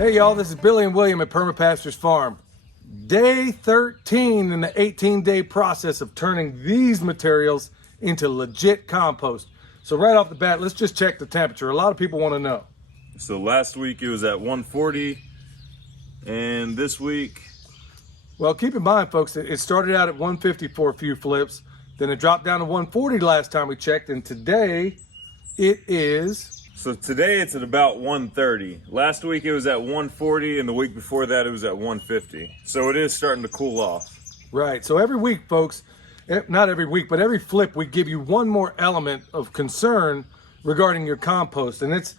Hey y'all, this is Billy and William at Perma Pastures Farm. Day 13 in the 18-day process of turning these materials into legit compost. So right off the bat, let's just check the temperature. A lot of people want to know. So last week it was at 140, and this week, Well, keep in mind, folks, that it started out at 150 for a few flips, then it dropped down to 140 last time we checked, and today it is... so today it's at about 130. Last week it was at 140, and the week before that it was at 150. So it is starting to cool off. Right, so every week, folks, not every week, but every flip, we give you one more element of concern regarding your compost. And it's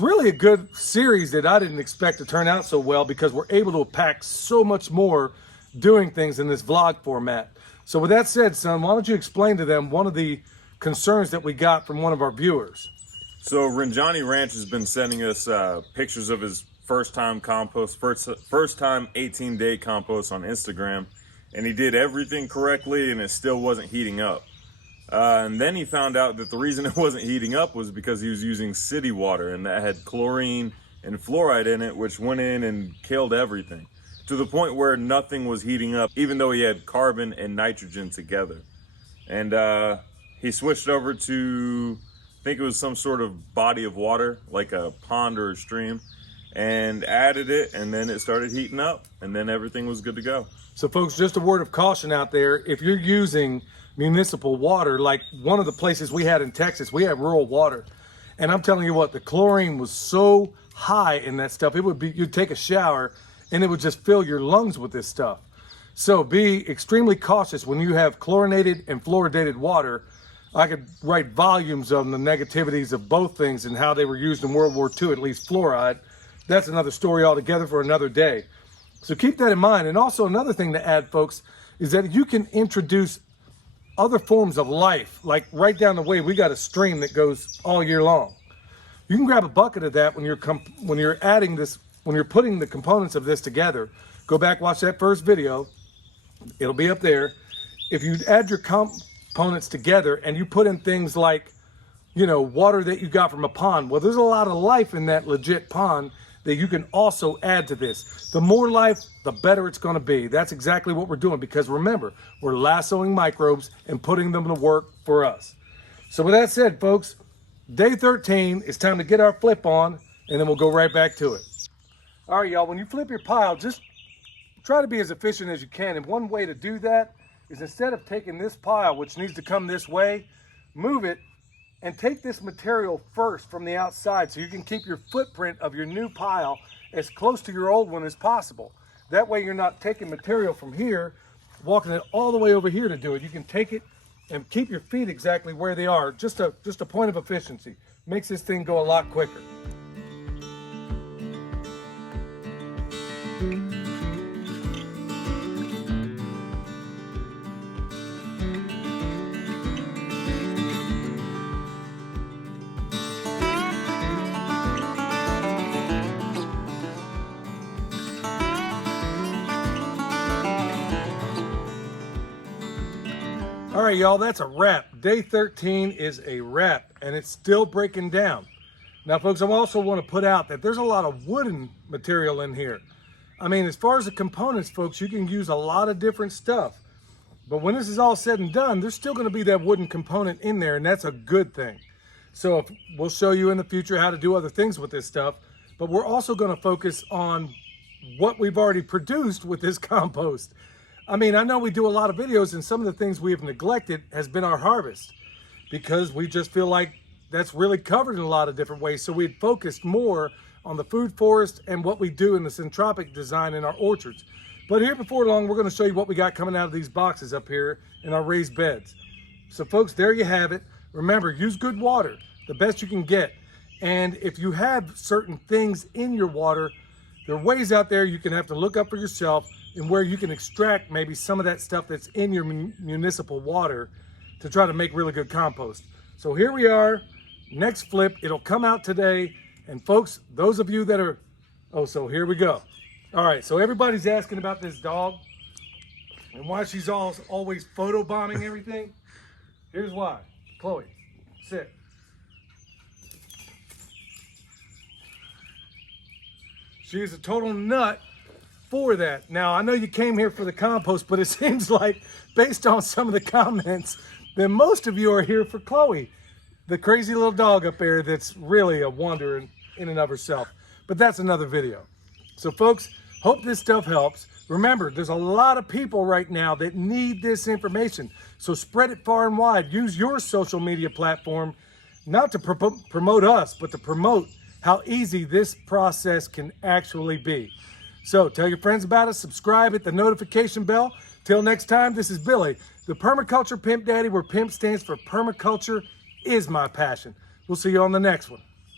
really a good series that I didn't expect to turn out so well, because we're able to pack so much more doing things in this vlog format. So with that said, son, why don't you explain to them one of the concerns that we got from one of our viewers? So Ranjani Ranch has been sending us pictures of his first time 18-day compost on Instagram, and he did everything correctly and it still wasn't heating up. And then he found out that the reason it wasn't heating up was because he was using city water, and that had chlorine and fluoride in it, which went in and killed everything, to the point where nothing was heating up, even though he had carbon and nitrogen together. And he switched over to, I think it was some sort of body of water, like a pond or a stream, and added it, and then it started heating up, and then everything was good to go. So folks, just a word of caution out there. If you're using municipal water, like one of the places we had in Texas, we had rural water. And I'm telling you what, the chlorine was so high in that stuff, it would be, you'd take a shower and it would just fill your lungs with this stuff. So be extremely cautious when you have chlorinated and fluoridated water. I could write volumes on the negativities of both things and how they were used in World War II, at least fluoride. That's another story altogether for another day. So keep that in mind. And also another thing to add, folks, is that you can introduce other forms of life. Like right down the way, we got a stream that goes all year long. You can grab a bucket of that when you're adding this, when you're putting the components of this together. Go back, watch that first video. It'll be up there. If you add your components together and you put in things like, you know, water that you got from a pond, well, there's a lot of life in that legit pond that you can also add to this. The more life, the better it's going to be. That's exactly what we're doing, because remember, we're lassoing microbes and putting them to work for us. So with that said, folks, day 13, it's time to get our flip on, and then we'll go right back to it. All right, y'all, when you flip your pile, just try to be as efficient as you can. And one way to do that is, instead of taking this pile, which needs to come this way, move it and take this material first from the outside, so you can keep your footprint of your new pile as close to your old one as possible. That way you're not taking material from here, walking it all the way over here to do it. You can take it and keep your feet exactly where they are. Just a point of efficiency. Makes this thing go a lot quicker. All right, y'all, that's a wrap. Day 13 is a wrap, and it's still breaking down. Now, folks, I also want to put out that there's a lot of wooden material in here. I mean, as far as the components, folks, you can use a lot of different stuff. But when this is all said and done, there's still going to be that wooden component in there, and that's a good thing. So we'll show you in the future how to do other things with this stuff, but we're also going to focus on what we've already produced with this compost. I mean, I know we do a lot of videos, and some of the things we have neglected has been our harvest, because we just feel like that's really covered in a lot of different ways. So we'd focused more on the food forest and what we do in the syntropic design in our orchards. But here before long, we're going to show you what we got coming out of these boxes up here in our raised beds. So folks, there you have it. Remember, use good water, the best you can get. And if you have certain things in your water, there are ways out there you can have to look up for yourself, and where you can extract maybe some of that stuff that's in your municipal water to try to make really good compost. So here we are, next flip, it'll come out today. And folks, those of you that are, so here we go. All right, so everybody's asking about this dog and why she's always photobombing everything. Here's why. Chloe, sit. She is a total nut for that. Now, I know you came here for the compost, but it seems like, based on some of the comments, that most of you are here for Chloe, the crazy little dog up there that's really a wonder in and of herself. But that's another video. So folks, hope this stuff helps. Remember, there's a lot of people right now that need this information. So spread it far and wide. Use your social media platform, not to promote us, but to promote how easy this process can actually be. So tell your friends about us, subscribe, hit the notification bell. Till next time, this is Billy, the Permaculture Pimp Daddy, where PIMP stands for Permaculture is my passion. We'll see you on the next one.